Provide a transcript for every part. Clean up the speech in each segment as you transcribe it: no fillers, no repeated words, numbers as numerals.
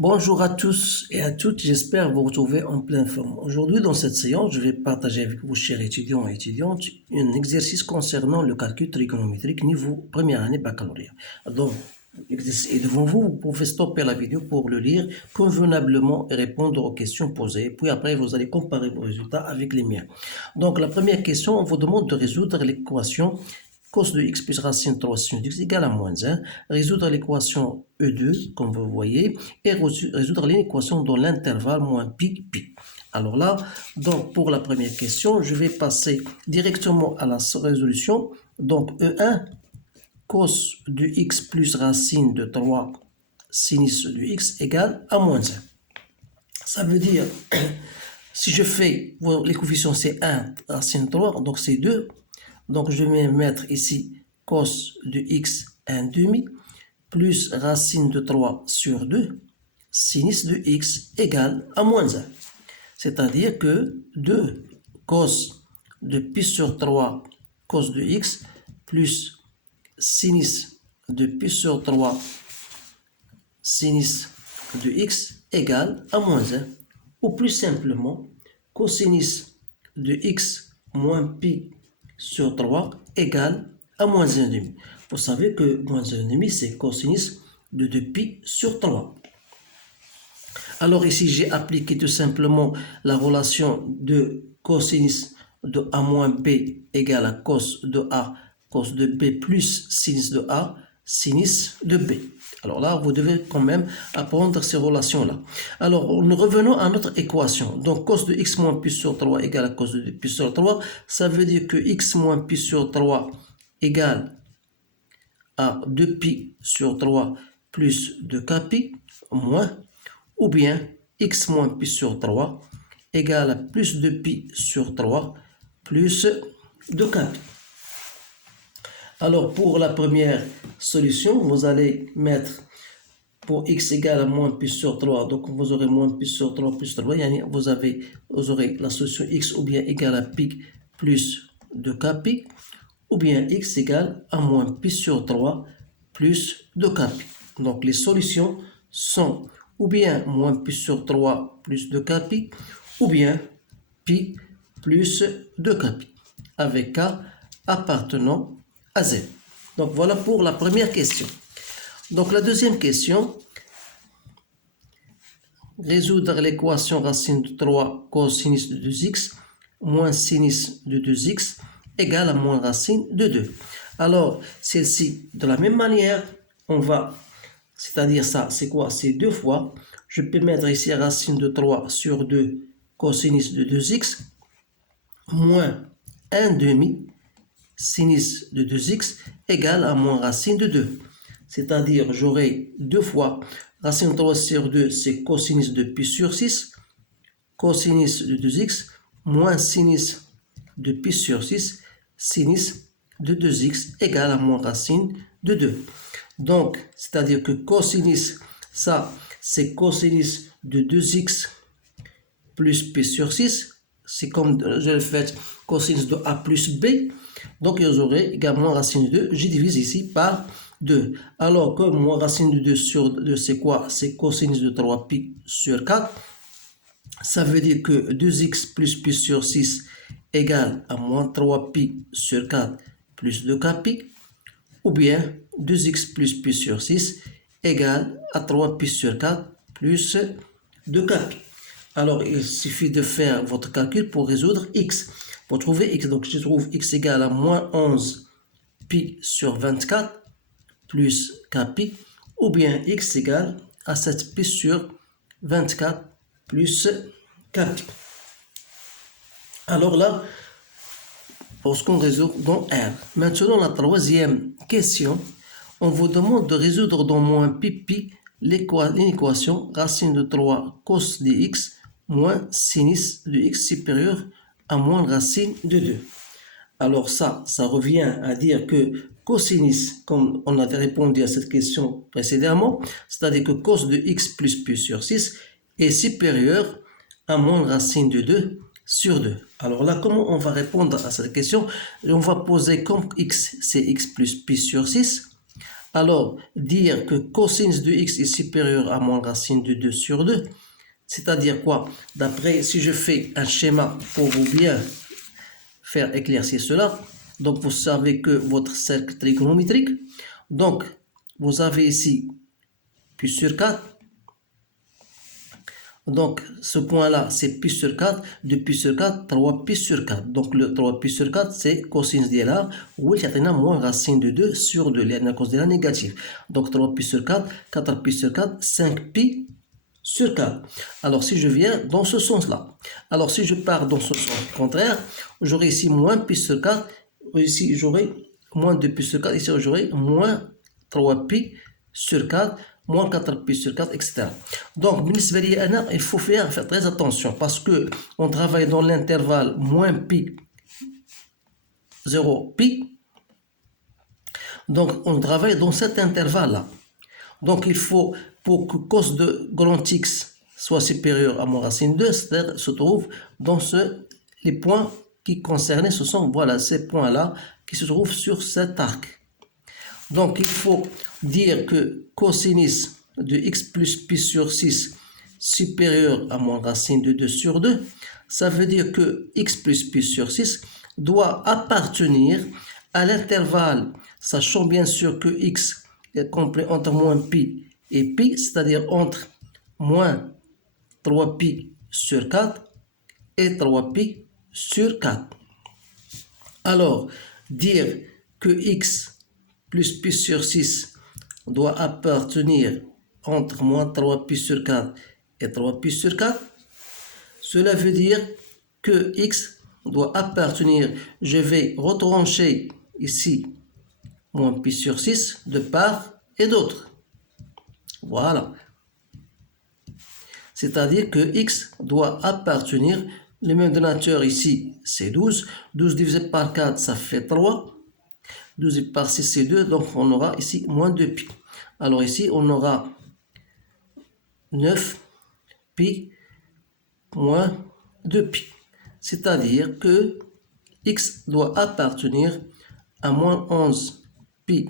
Bonjour à tous et à toutes, j'espère vous retrouver en pleine forme. Aujourd'hui, dans cette séance, je vais partager avec vous, chers étudiants et étudiantes, un exercice concernant le calcul trigonométrique niveau première année baccalauréat. Donc, l'exercice est devant vous, vous pouvez stopper la vidéo pour le lire convenablement et répondre aux questions posées. Puis après, vous allez comparer vos résultats avec les miens. Donc, la première question, on vous demande de résoudre l'équation cos de x plus racine 3 sin de x égale à moins 1, résoudre l'équation E2, comme vous voyez, et résoudre l'équation dans l'intervalle moins pi, pi. Alors là, donc pour la première question, je vais passer directement à la résolution. Donc E1, cos de x plus racine de 3 sinus de x égale à moins 1. Ça veut dire, si je fais, les coefficients c'est 1, racine 3, donc c'est 2. Donc, je vais mettre ici cos de x 1 demi plus racine de 3 sur 2 sinus de x égale à moins 1. C'est-à-dire que 2 cos de pi sur 3 cos de x plus sinus de pi sur 3 sinus de x égale à moins 1. Ou plus simplement, cosinus de x moins pi sur 3 égale à moins 1,5. Vous savez que moins 1,5 c'est cosinus de 2pi sur 3. Alors ici j'ai appliqué tout simplement la relation de cosinus de a moins b égale à cos de a cos de b plus sinus de a sinus de b. Alors là, vous devez quand même apprendre ces relations-là. Alors, nous revenons à notre équation. Donc, cos de x moins pi sur 3 égale à cos de pi sur 3. Ça veut dire que x moins pi sur 3 égale à 2pi sur 3 plus 2kpi moins, ou bien x moins pi sur 3 égale à plus 2pi sur 3 plus 2kpi. Alors, pour la première solution, vous allez mettre pour x égale à moins pi sur 3, donc vous aurez moins pi sur 3 plus 3, vous aurez la solution x ou bien égale à pi plus 2kpi, ou bien x égale à moins pi sur 3 plus 2kpi. Donc, les solutions sont ou bien moins pi sur 3 plus 2kpi, ou bien pi plus 2kpi, avec k appartenant à z. Donc voilà pour la première question. Donc la deuxième question, résoudre l'équation racine de 3 cosinus de 2x moins sinus de 2x égale à moins racine de 2. Alors celle-ci, de la même manière, on va, c'est-à-dire ça, c'est quoi? C'est 2 fois. Je peux mettre ici racine de 3 sur 2 cosinus de 2x moins 1 demi sinus de 2x égale à moins racine de 2. C'est-à-dire, j'aurai 2 fois racine de 3 sur 2, c'est cosinus de pi sur 6, cosinus de 2x, moins sinus de pi sur 6, sinus de 2x égale à moins racine de 2. Donc, c'est-à-dire que cosinus, ça, c'est cosinus de 2x plus pi sur 6. C'est comme je le fais cosinus de a plus b. Donc, vous aurez également racine de 2. Je divise ici par 2. Alors que moins racine de 2 sur 2, c'est quoi? C'est cosinus de 3pi sur 4. Ça veut dire que 2x plus pi sur 6 égale à moins 3pi sur 4 plus 2kpi. Ou bien 2x plus pi sur 6 égale à 3pi sur 4 plus 2kpi. Alors, il suffit de faire votre calcul pour résoudre x. Pour trouver x, donc je trouve x égale à moins 11 pi sur 24 plus kpi, ou bien x égale à 7 pi sur 24 plus kpi. Alors là, lorsqu'on résout dans R. Maintenant, la troisième question, on vous demande de résoudre dans moins pi pi l'équation racine de 3 cos de x moins sinus de x supérieur à moins racine de 2. Alors ça revient à dire que cosinus, comme on avait répondu à cette question précédemment, c'est-à-dire que cos de x plus pi sur 6 est supérieur à moins racine de 2 sur 2. Alors là, comment on va répondre à cette question? On va poser comme x, c'est x plus pi sur 6. Alors, dire que cosinus de x est supérieur à moins racine de 2 sur 2, c'est-à-dire quoi? D'après, si je fais un schéma pour vous bien faire éclaircir cela, donc vous savez que votre cercle trigonométrique, donc vous avez ici pi sur 4, donc ce point-là c'est pi sur 4, de pi sur 4, 3 pi sur 4, donc le 3 pi sur 4 c'est cosinus ديالها هو اللي يعطينا moins racine de 2 sur 2 لأن cos ديالها négatif, donc 3 pi sur 4, 4 pi sur 4, 5 pi sur 4. Alors si je viens dans ce sens-là, alors si je pars dans ce sens contraire, j'aurai ici moins pi sur 4, ici j'aurai moins 2 pi sur 4, ici j'aurai moins 3 pi sur 4, moins 4 pi sur 4, etc. Donc il faut faire très attention parce que on travaille dans l'intervalle moins pi 0 pi, donc on travaille dans cet intervalle-là. Donc il faut, pour que cos de grand X soit supérieur à moins racine 2, c'est-à-dire se trouve dans les points qui concernent, ce sont voilà, ces points-là qui se trouvent sur cet arc. Donc il faut dire que cosinus de x plus pi sur 6 supérieur à moins racine de 2 sur 2, ça veut dire que x plus pi sur 6 doit appartenir à l'intervalle, sachant bien sûr que x est compris entre moins pi et pi, c'est-à-dire entre moins 3 pi sur 4 et 3 pi sur 4. Alors, dire que x plus pi sur 6 doit appartenir entre moins 3 pi sur 4 et 3 pi sur 4, cela veut dire que x doit appartenir, je vais retrancher ici moins pi sur 6 de part et d'autre. Voilà. C'est-à-dire que x doit appartenir, le même de nature ici c'est 12, 12 divisé par 4 ça fait 3, 12 par 6 c'est 2, donc on aura ici moins 2 pi. Alors ici on aura 9 pi moins 2 pi. C'est-à-dire que x doit appartenir à moins 11 pi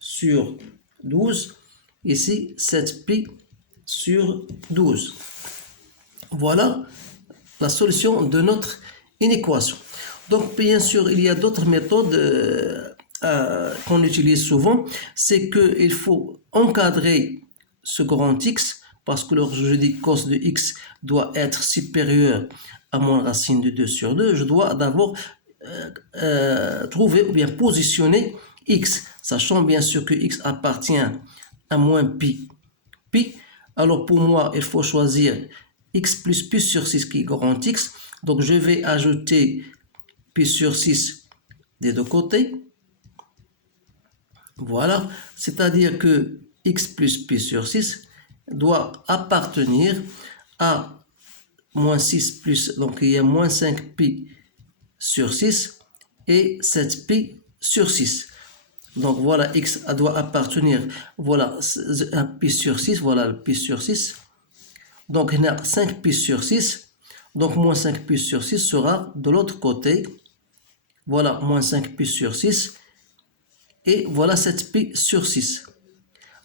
sur 12, ici 7 pi sur 12. Voilà la solution de notre inéquation. Donc bien sûr il y a d'autres méthodes qu'on utilise souvent, c'est qu'il faut encadrer ce grand X, parce que lorsque je dis cos de X doit être supérieur à moins racine de 2 sur 2, je dois d'abord trouver ou bien positionner X, sachant bien sûr que X appartient à moins pi. Alors pour moi, il faut choisir X plus pi sur 6 qui est grand X, donc je vais ajouter pi sur 6 des deux côtés. Voilà, c'est-à-dire que x plus pi sur 6 doit appartenir à moins 6 plus, donc il y a moins 5 pi sur 6 et 7 pi sur 6. Donc voilà, x doit appartenir, voilà, un pi sur 6, voilà le pi sur 6. Donc il y a 5 pi sur 6, donc moins 5 pi sur 6 sera de l'autre côté. Voilà, moins 5 pi sur 6. Et voilà 7 pi sur 6.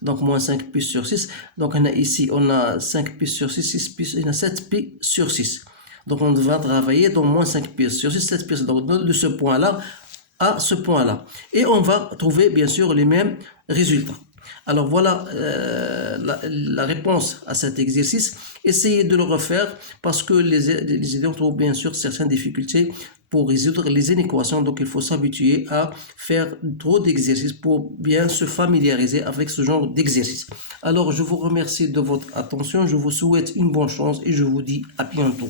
Donc moins 5 pi sur 6. Donc on a ici, on a 5 pi sur 6, 6 pi, on a 7 pi sur 6. Donc on va travailler dans moins 5 pi sur 6, 7 pi sur 6. Donc de ce point-là à ce point-là. Et on va trouver bien sûr les mêmes résultats. Alors voilà la réponse à cet exercice. Essayez de le refaire parce que les étudiants trouvent bien sûr certaines difficultés pour résoudre les inéquations. Donc il faut s'habituer à faire trop d'exercices pour bien se familiariser avec ce genre d'exercice. Alors je vous remercie de votre attention. Je vous souhaite une bonne chance et je vous dis à bientôt.